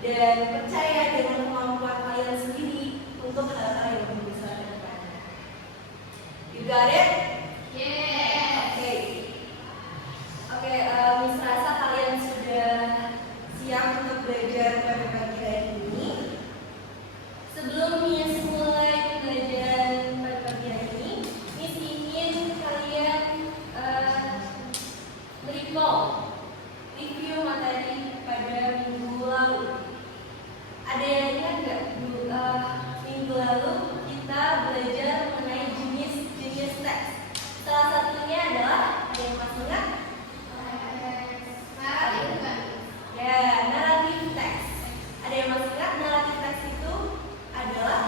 dan percaya dengan kemampuan kalian sendiri untuk hal-hal yang lebih besar ke depannya. You got it? Yes. Oke, Miss rasa kalian sudah siap untuk belajar pada pagi hari ini. Sebelum Miss mulai belajar pada pagi hari ini, Miss ingin kalian review materi pada minggu lalu. Ada yang ingat nggak? Minggu lalu kita belajar mengenai jenis teks. Salah satunya adalah, ada yang masih ingat? Naratif teks. Ada yang masih ingat naratif teks itu adalah?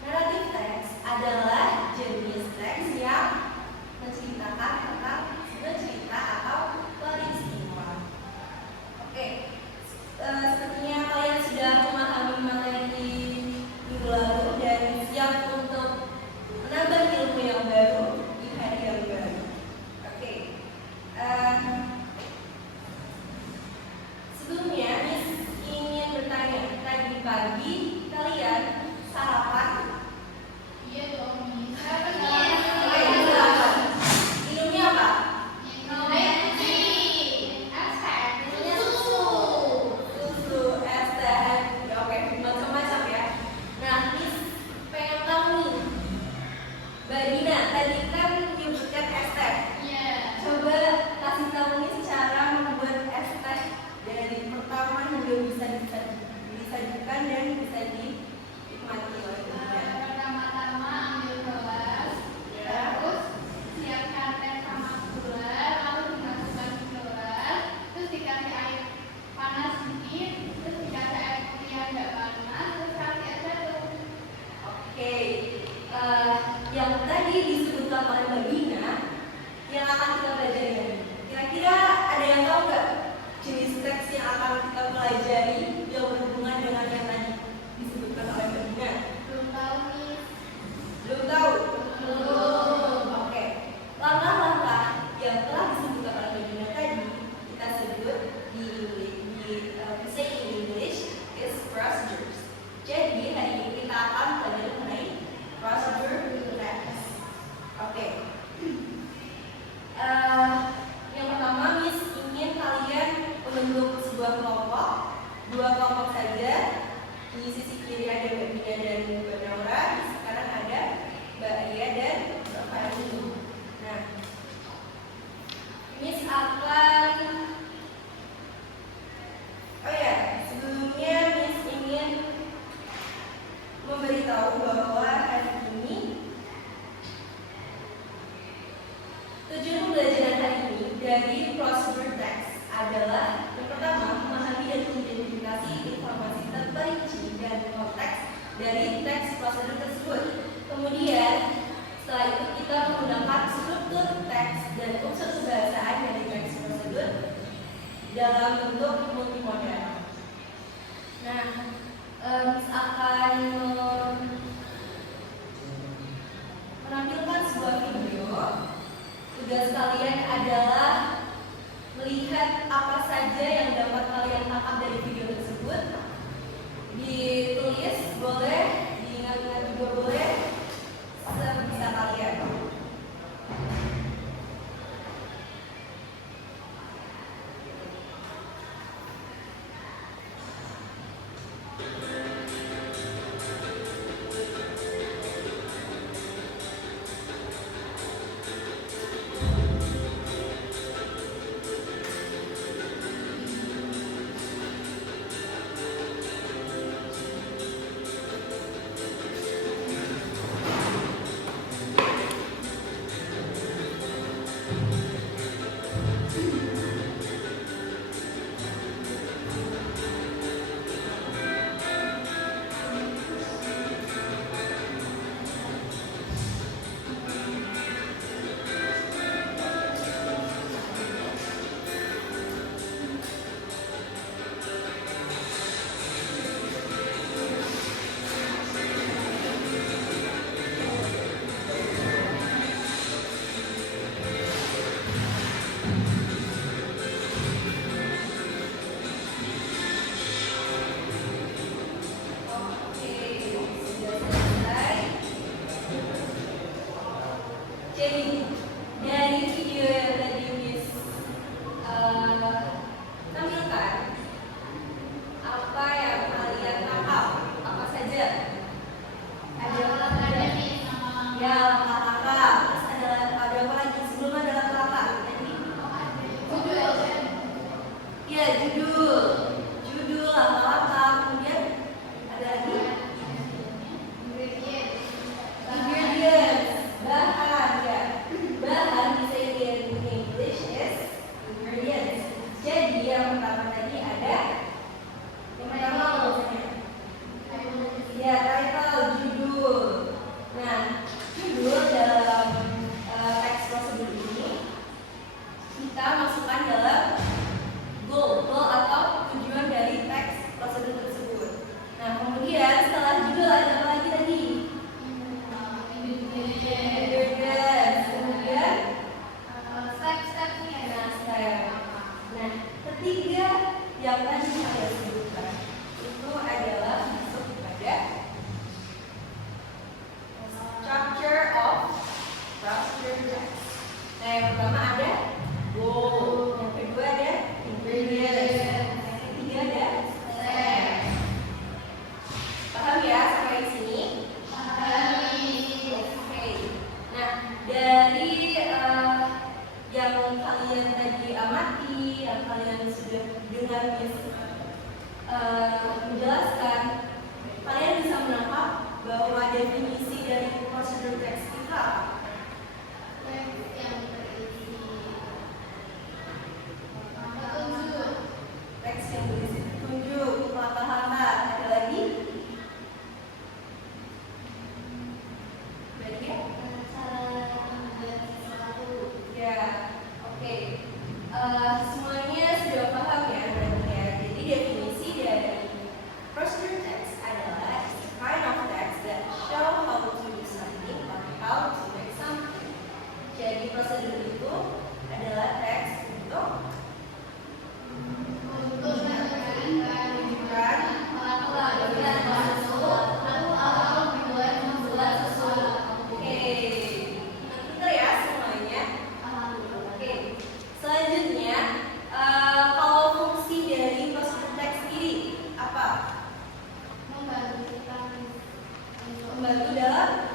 Naratif teks adalah jenis teks yang menceritakan tentang sebuah cerita atau peristiwa. Sepertinya kalian sudah memahami materi minggu lalu dan siap untuk menambah ilmu yang baru di hari yang baru. Sebelumnya, Miss ingin bertanya, tadi pagi kalian sarapan? Iya dong, Miss. Minumnya apa? Susu, es teh, macam-macam ya. Nah, Miss pengen tahu nih, Mbak Dina tadi kan menyebutkan es teh. Coba kasih tahu Miss cara membuat es teh dari pertama hingga bisa disajikan dan bisa dinikmati oleh kita. Pertama-tama ambil gelas, terus siapkan teh sama gula, lalu dimasukkan ke gelas, terus dikasih air panas sedikit, terus dikasih air putih yang nggak panas, terus kasih es batu. Yang tadi disebutkan oleh Mbak Dina yang akan kita pelajari hari ini. Kira-kira ada yang tahu nggak jenis teks yang akan kita pelajari yang berhubungan dengan yang tadi disebutkan oleh Mbak Dina? Belum tahu, Miss. Belum tahu? Belum. Langkah-langkah yang telah disebutkan oleh Mbak Dina tadi kita sebut di say in English is procedures. Jadi hari ini kita akan belajar mengenai procedure text. Yang pertama, Miss ingin kalian membentuk sebuah kelompok, 2 kelompok saja. Di sisi kiri ada Mbak Dina dan Mbak Naura. Sekarang ada Mbak Ria dan Mbak Fani. Nah, Miss akan sebelumnya Miss ingin memberitahu bahwa hari ini tujuan pembelajaran hari ini dari procedure text adalah yang pertama, memahami dan mengidentifikasi informasi terperinci dan konteks dari teks prosedur tersebut. Kemudian setelah itu kita menggunakan struktur teks dan unsur kebahasaan dari teks prosedur dalam bentuk multimodal. Nah, Miss akan menampilkan sebuah video. Tugas kalian adalah melihat apa saja yang dapat kalian tangkap dari video tersebut. Ditulis boleh, diingat-ingat juga boleh, sebisa kalian. Jadi dari video yang tadi Miss tampilkan, apa yang kalian tangkap? Apa saja? Ada ya langkah-langkah. Terus ada apa lagi? Sebelum ada langkah-langkah tadi? Ya judul langkah-langkah. Kemudian ada lagi ingredients, bahan ya. Bahan bisa in English is ingredients. Jadi yang pertama tadi ada yang pertama apa maksudnya? Ya title, judul. Nah judul dalam teks prosedur ini kita masukkan dalam goal atau tujuan dari teks prosedur tersebut. Nah kemudian setelah judul ada apa lagi tadi? Ingredients. Kemudian step-stepnya. nah step. Nah ketiga yang tadi saya sebutkan itu adalah masuk kepada structure of prosedur text. Nah yang pertama ada goal, yang kedua ada ingredients, yang ketiga ada step. Paham ya sampai sini? Oke. Nah dari yang kalian tadi amati, yang kalian sudah dengar Miss menjelaskan, kalian bisa menangkap bahwa definisi dari prosedur teks itu apa? Teks yang berisi petunjuk, langkah-langkah. Ada lagi? Lagi ya? Ya, oke. Semuanya sudah paham ya berarti ya. Jadi definisi dari prosedur text adalah kind of text that show how to do something or how to make something. Jadi prosedur itu adalah teks untuk membantu dalam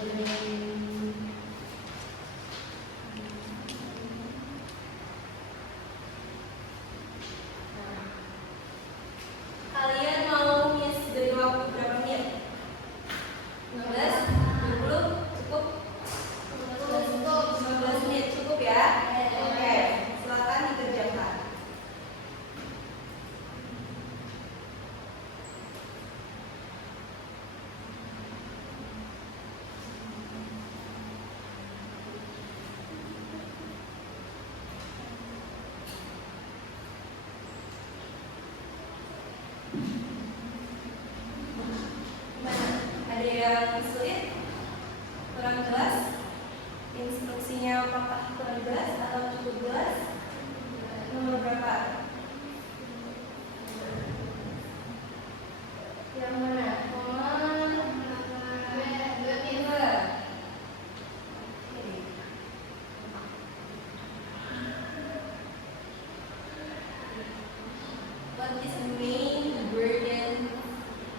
Kalian mau miss dari waktu berapa menit? 15? 20? Cukup? 15 menit cukup ya? Oke, silakan dikerjakan. Gimana? Ada yang sulit? Kurang jelas? Instruksinya apakah kurang jelas atau cukup jelas? Nomor berapa? Yang mana? Nomor 2. What is the main burden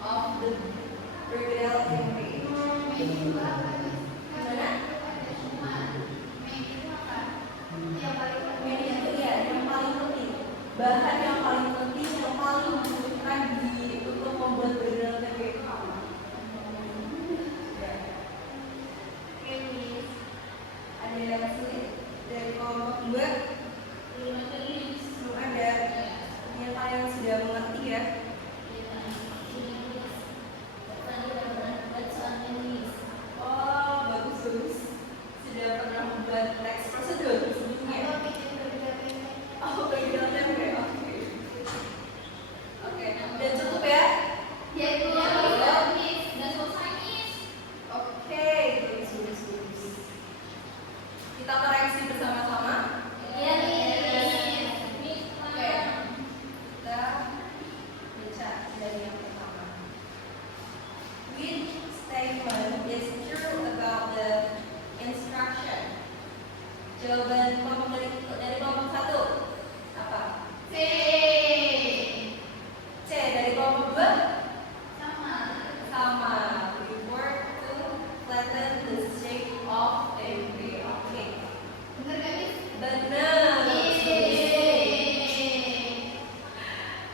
of the Bergedel tempe? Gimana? Main itu ya, yang paling penting. Bahan yang paling penting, yang paling dibutuhkan untuk membuat bergedel tempe itu apa? Oke, Miss. Ada yang sulit dari kelompok 2? Belum ada. Yang kalian sudah mengerti ya? Oh, bagus. Sudah pernah membuat teks prosedur sebelumnya? Oh, bergedel tempe. Oke. Dan cukup ya? Oke, bagus. Kita koreksi bersama-sama. Oke. Kita baca dari yang pertama. Which statement is true about the instruction? Jawaban dari kelompok 1 apa? C. Dari kelompok 2 sama. We work to flatten the shape of tempe. Oke. Benar.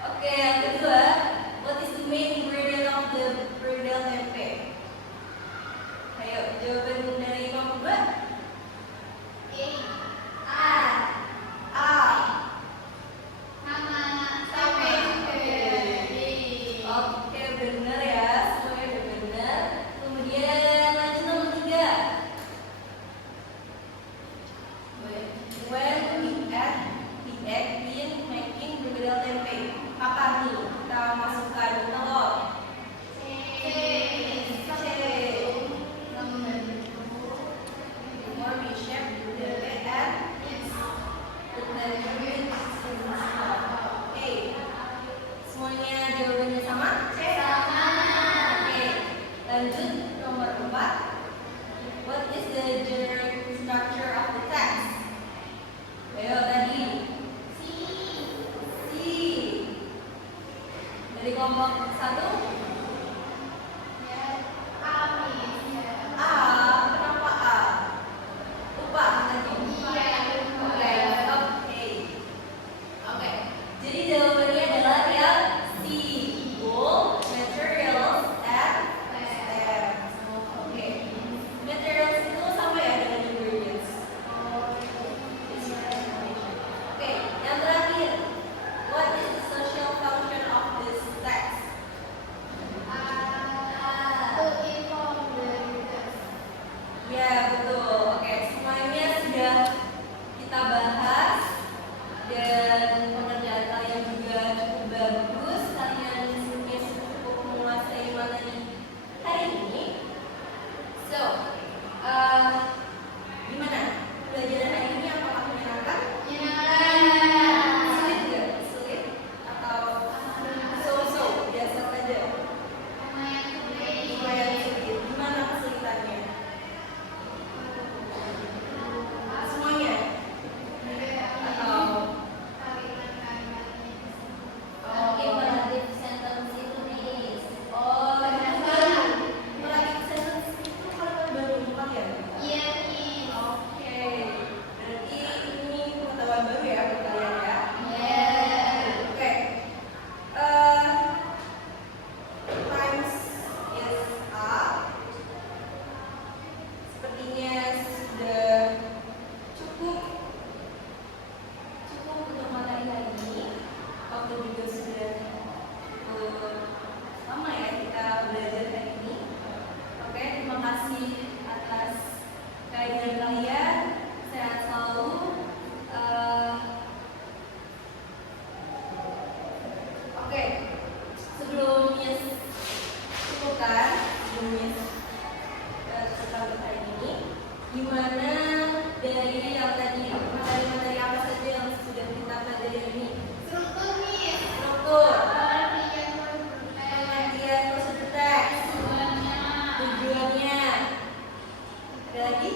Oke, yang kedua, what is the main ingredient of the bergedel tempe? Ayo, jawaban dari kelompok 2. A. Oke, benar ya. Semuanya udah benar. Kemudian lanjut nomor 3. When we add the egg in making bergedel tempe. Kapan nih kita masukkan telur? C. Before we shape the tempe and put the tempe in the stock. Oke. Semuanya jawabannya sama? C. Oke. Lanjut nomor 4. What is the general structure of the text? Ayo tadi. C. Dari kelompok 1. A. Kenapa A? Lupa tadi. Oke. Jadi jawabannya adalah yang C. Both materials and steps. Oke. Materials itu sama ya dengan ingredients. Oke, yang terakhir. What is the social function of this text? Ya, betul. Oke, semuanya sudah kita bahas dan pengerjaan kalian juga cukup bagus. Kalian sebenarnya cukup menguasai materi hari ini. So, gimana? Pelajaran hari ini apakah menyenangkan? Sulit nggak? Sulit? Atau so-so? Biasa saja? Lumayan sulit. Gimana kesulitannya? kebahagiaan kalian, sehat selalu. Oke, sebelum Miss cukupkan, tentang hari ini, gimana dari yang tadi materi-materi apa saja yang sudah kita pelajari hari ini? Struktur nih. Struktur, Pengertian prosedur teks. pengertian prosedur teks, tujuannya, ada lagi?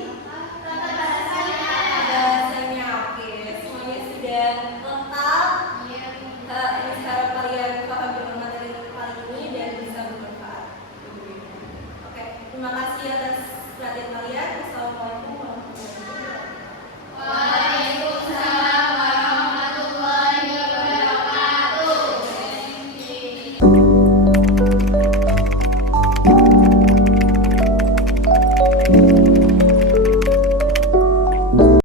Tata bahasanya. Bahasanya, oke, semuanya sudah lengkap. Iya. Ini sekarang kalian paham dengan materi kali ini dan bisa bermanfaat. Oke, terima kasih atas perhatian kalian.